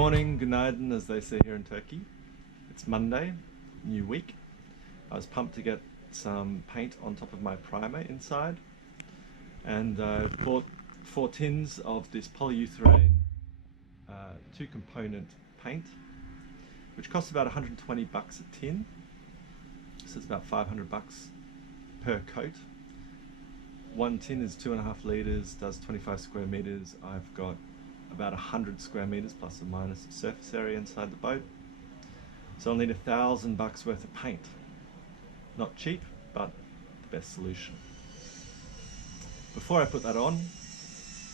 morning, günaydin, as they say here in Turkey. It's Monday, new week. I was pumped to get some paint on top of my primer inside, and bought 4 tins of this polyurethane 2-component paint, which costs about 120 bucks a tin, so it's about 500 bucks per coat. One tin is 2.5 litres, does 25 square metres. I've got about 100 square metres plus or minus of surface area inside the boat. So I'll need 1,000 bucks worth of paint. Not cheap, but the best solution. Before I put that on,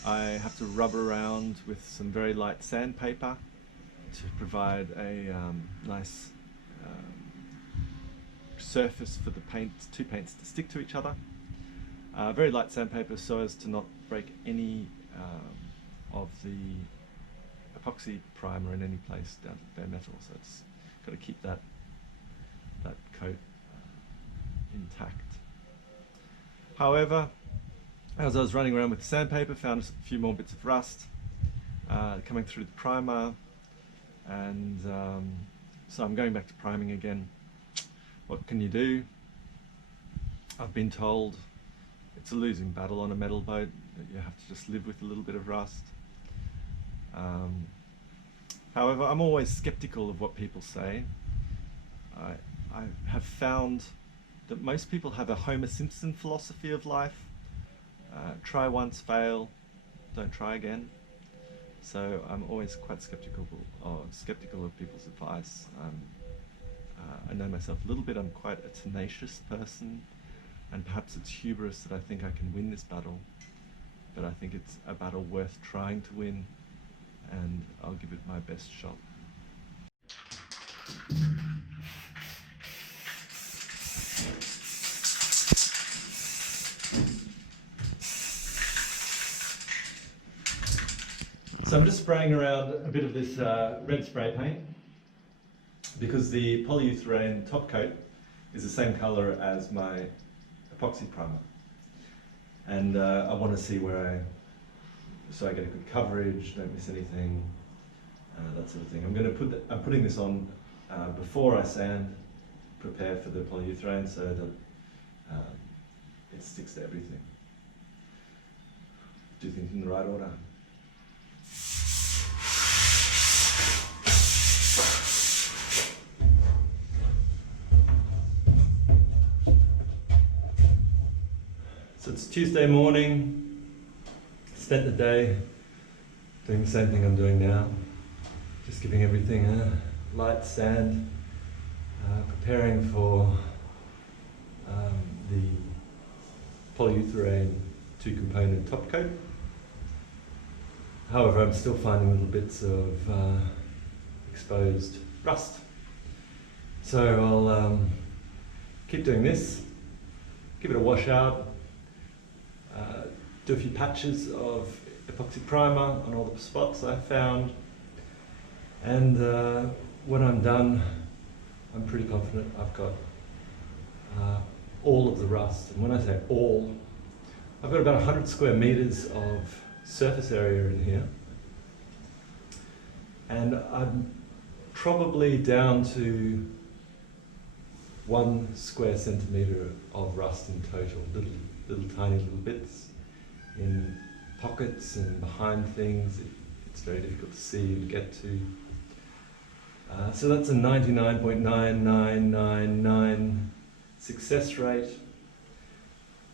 I have to rub around with some very light sandpaper to provide a nice surface for the two paints to stick to each other. Very light sandpaper so as to not break any of the epoxy primer in any place down to bare metal, so it's got to keep that coat intact. However, as I was running around with the sandpaper, found a few more bits of rust coming through the primer, and so I'm going back to priming again. What can you do? I've been told it's a losing battle on a metal boat, that you have to just live with a little bit of rust. However, I'm always skeptical of what people say. I have found that most people have a Homer Simpson philosophy of life. Try once, fail, don't try again. So I'm always quite skeptical of people's advice. I know myself a little bit. I'm quite a tenacious person, and perhaps it's hubris that I think I can win this battle, but I think it's a battle worth trying to win, and I'll give it my best shot. So I'm just spraying around a bit of this red spray paint, because the polyurethane top coat is the same colour as my epoxy primer, and I want to see so I get a good coverage, don't miss anything, that sort of thing. I'm putting this on before I sand, prepare for the polyurethane, so that it sticks to everything. Do things in the right order. So it's Tuesday morning, spent the day doing the same thing I'm doing now, just giving everything a light sand, preparing for the polyurethane 2-component top coat. However, I'm still finding little bits of exposed rust. So I'll keep doing this, give it a wash out, do a few patches of epoxy primer on all the spots I found, and when I'm done, I'm pretty confident I've got all of the rust. And when I say all, I've got about 100 square meters of surface area in here, and I'm probably down to 1 square centimeter of rust in total, little tiny little bits in pockets and behind things. It's very difficult to see and get to. So that's a 99.9999 success rate,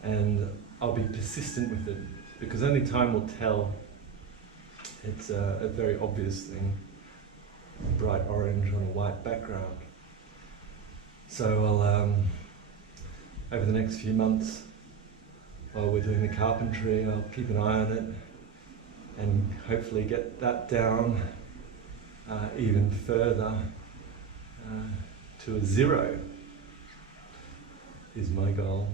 and I'll be persistent with it, because only time will tell. It's a very obvious thing, bright orange on a white background. So I'll, over the next few months, while we're doing the carpentry, I'll keep an eye on it and hopefully get that down even further to a 0 is my goal.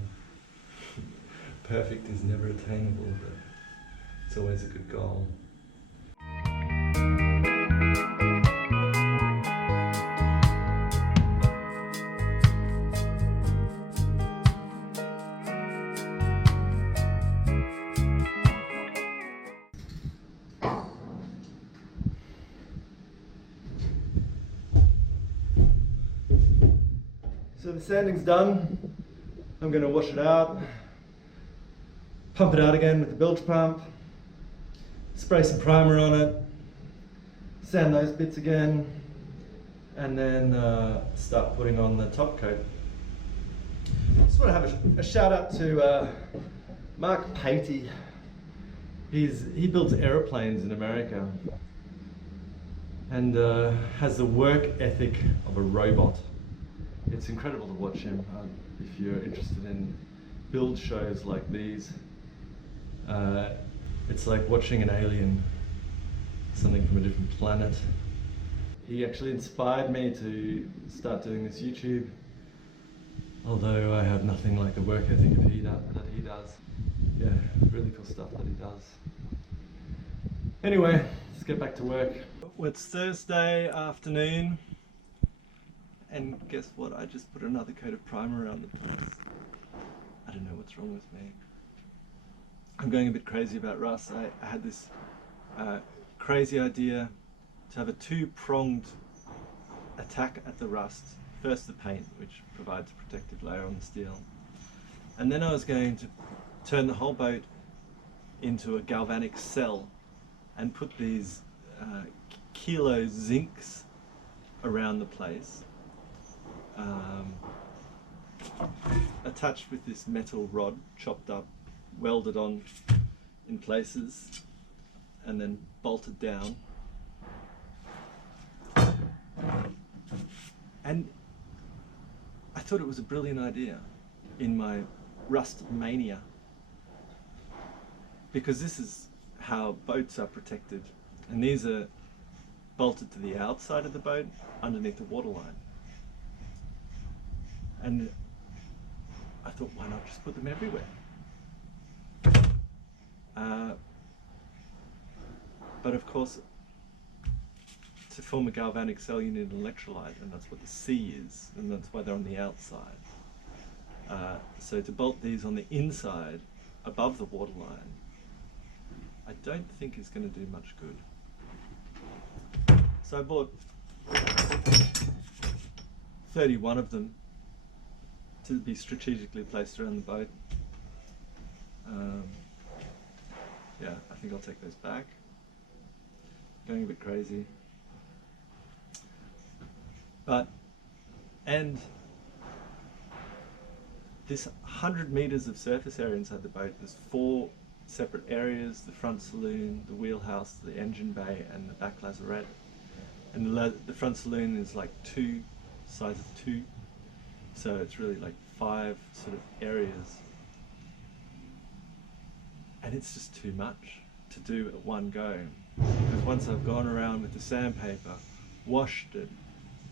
Perfect is never attainable, but it's always a good goal. So the sanding's done. I'm going to wash it out, pump it out again with the bilge pump, spray some primer on it, sand those bits again, and then start putting on the top coat. Just want to have a shout out to Mark Patey. He builds aeroplanes in America and has the work ethic of a robot. It's incredible to watch him. If you're interested in build shows like these, it's like watching an alien, something from a different planet. He actually inspired me to start doing this YouTube, although I have nothing like the work ethic that he does. Yeah, really cool stuff that he does. Anyway, let's get back to work. It's Thursday afternoon, and guess what? I just put another coat of primer around the place. I don't know what's wrong with me. I'm going a bit crazy about rust. I had this crazy idea to have a two-pronged attack at the rust. First the paint, which provides a protective layer on the steel. And then I was going to turn the whole boat into a galvanic cell and put these kilo zincs around the place, attached with this metal rod, chopped up, welded on in places, and then bolted down. And I thought it was a brilliant idea in my rust mania, because this is how boats are protected, and these are bolted to the outside of the boat underneath the waterline. And I thought, why not just put them everywhere? But of course, to form a galvanic cell you need an electrolyte, and that's what the C is, and that's why they're on the outside. So to bolt these on the inside, above the waterline, I don't think is going to do much good. So I bought 31 of them to be strategically placed around the boat. Yeah, I think I'll take those back. Going a bit crazy. And this 100 meters of surface area inside the boat, there's 4 separate areas: the front saloon, the wheelhouse, the engine bay, and the back lazarette. And the front saloon is like size of 2, so it's really like 5 sort of areas. And it's just too much to do at one go, because once I've gone around with the sandpaper, washed it,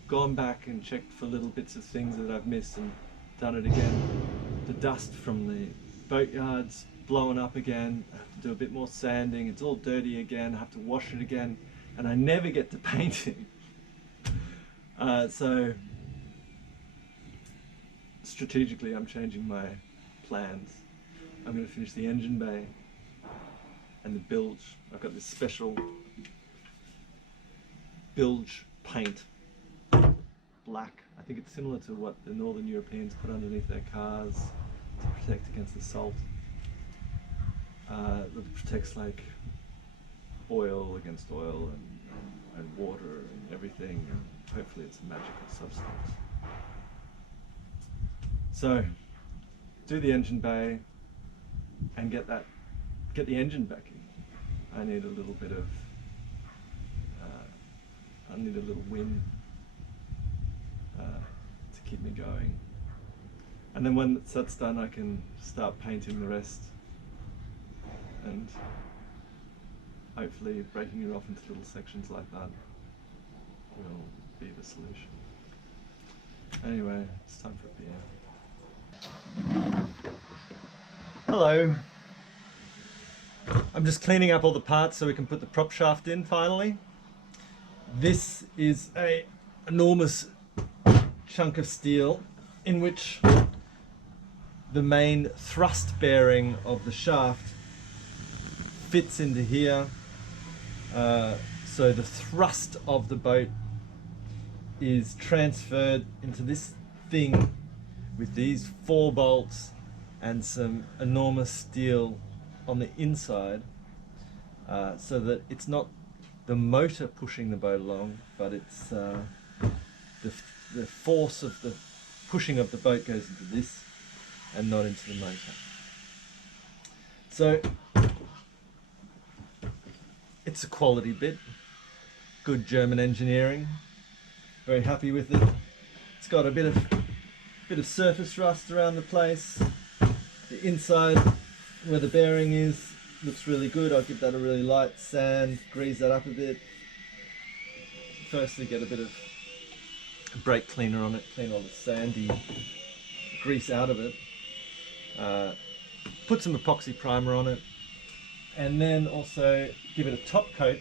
gone back and checked for little bits of things that I've missed and done it again, the dust from the boatyard's blowing up again, I have to do a bit more sanding, it's all dirty again, I have to wash it again, and I never get to painting. So strategically I'm changing my plans. I'm going to finish the engine bay and the bilge. I've got this special bilge paint, black. I think it's similar to what the Northern Europeans put underneath their cars to protect against the salt. That protects like oil against oil and water and everything, and hopefully it's a magical substance. So do the engine bay and get the engine back in. I need a little bit of I need a little wind to keep me going, and then when that's done I can start painting the rest, and hopefully breaking it off into little sections like that will be the solution. Anyway, it's time for a beer. Hello. I'm just cleaning up all the parts so we can put the prop shaft in finally. This is an enormous chunk of steel in which the main thrust bearing of the shaft fits into here. So the thrust of the boat is transferred into this thing with these 4 bolts and some enormous steel on the inside, so that it's not the motor pushing the boat along, but it's the force of the pushing of the boat goes into this and not into the motor. So it's a quality bit, good German engineering, very happy with it. It's got a bit of surface rust around the place. The inside where the bearing is looks really good. I'll give that a really light sand, grease that up a bit. Firstly, get a bit of brake cleaner on it, clean all the sandy grease out of it. Put some epoxy primer on it, and then also give it a top coat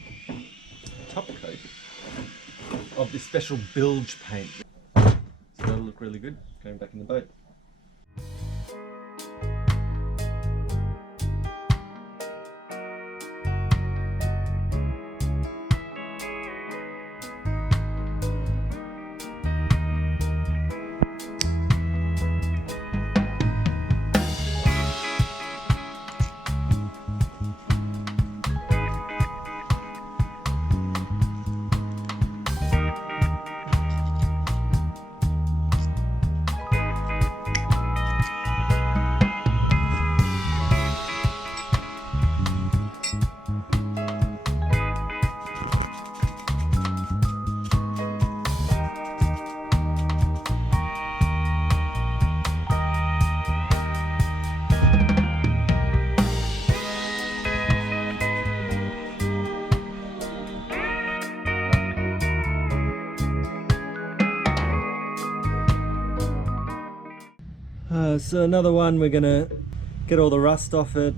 of this special bilge paint. So that'll look really good going back in the boat. So another one, we're gonna get all the rust off it,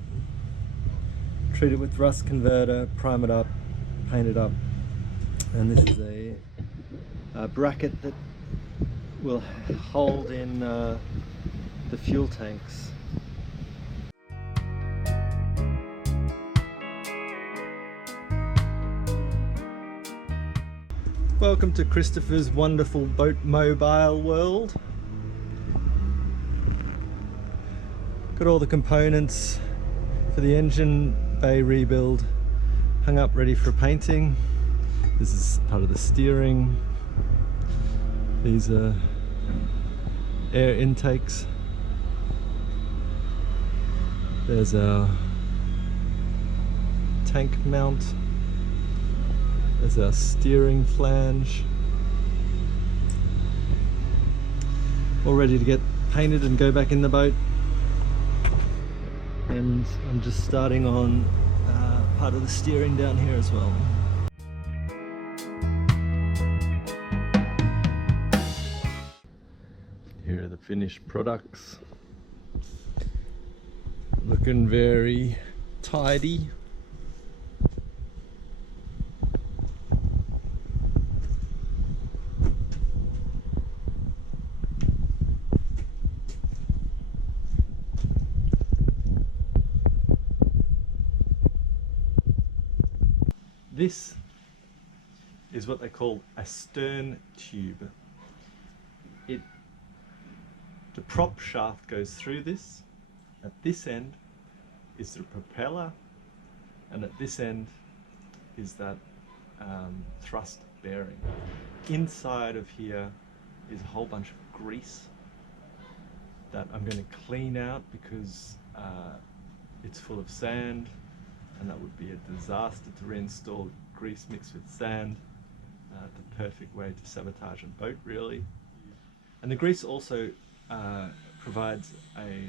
treat it with rust converter, prime it up, paint it up, and this is a bracket that will hold in the fuel tanks. Welcome to Christopher's wonderful boat mobile world. Got all the components for the engine bay rebuild hung up ready for painting. This is part of the steering. These are air intakes. There's our tank mount. There's our steering flange. All ready to get painted and go back in the boat. And I'm just starting on part of the steering down here as well. Here are the finished products. Looking very tidy. This is what they call a stern tube. The prop shaft goes through this. At this end is the propeller, and at this end is that thrust bearing. Inside of here is a whole bunch of grease that I'm going to clean out because it's full of sand, and that would be a disaster to reinstall grease mixed with sand. The perfect way to sabotage a boat, really. And the grease also provides a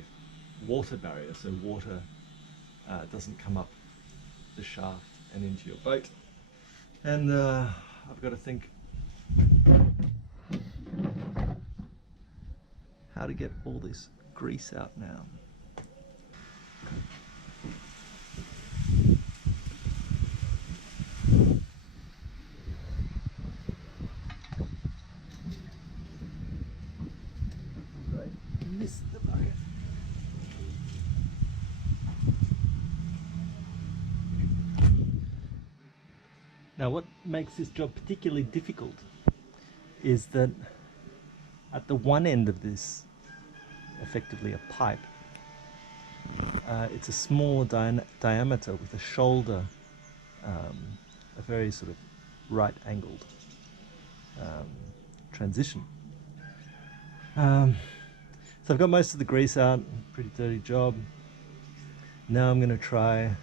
water barrier, so water doesn't come up the shaft and into your boat. And I've got to think how to get all this grease out now. Missed the bucket. Now, what makes this job particularly difficult is that at the one end of this effectively a pipe. It's a small diameter with a shoulder, a very sort of right-angled transition. So I've got most of the grease out, pretty dirty job. Now I'm going to try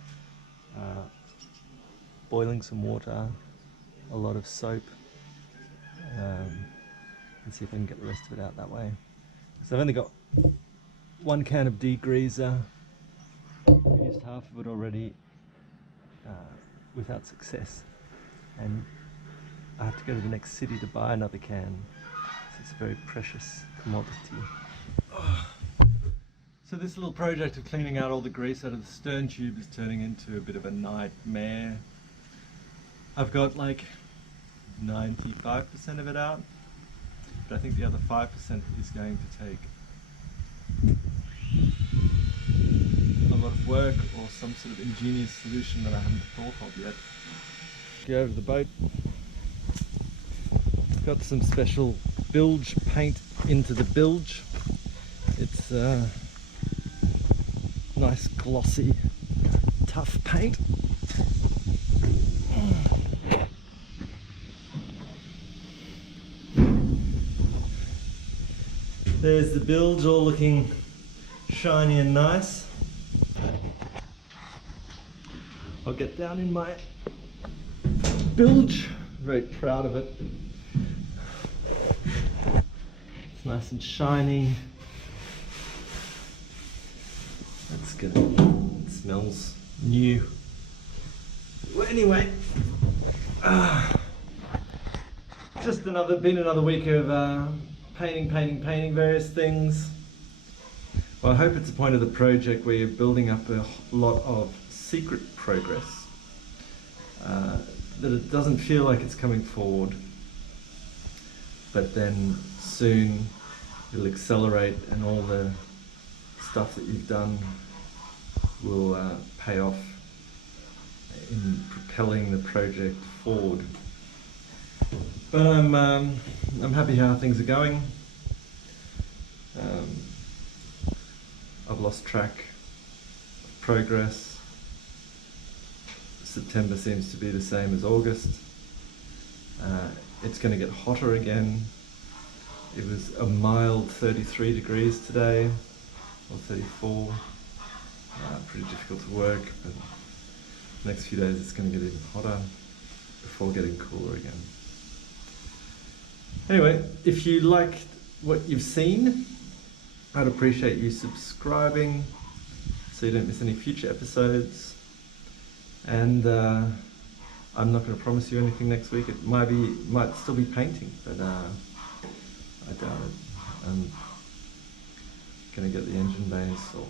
boiling some water, a lot of soap, and see if I can get the rest of it out that way. So I've only got 1 can of degreaser. I've used half of it already without success, and I have to go to the next city to buy another can. So it's a very precious commodity. So this little project of cleaning out all the grease out of the stern tube is turning into a bit of a nightmare. I've got like 95% of it out, but I think the other 5% is going to take a lot of work or some sort of ingenious solution that I haven't thought of yet. Go over to the boat. Got some special bilge paint into the bilge. It's nice glossy tough paint. There's the bilge all looking shiny and nice. I'll get down in my bilge, very proud of it. It's nice and shiny. That's good. It smells new. Well, anyway, just been another week of painting various things. Well, I hope it's a point of the project where you're building up a lot of secret progress, that it doesn't feel like it's coming forward, but then soon it'll accelerate and all the stuff that you've done will pay off in propelling the project forward. But I'm happy how things are going. I've lost track of progress. September seems to be the same as August. It's going to get hotter again. It was a mild 33 degrees today, or 34. Pretty difficult to work, but the next few days it's going to get even hotter before getting cooler again. Anyway, if you liked what you've seen, I'd appreciate you subscribing so you don't miss any future episodes. And I'm not going to promise you anything next week. It might still be painting, but I doubt it. I'm going to get the engine bay installed.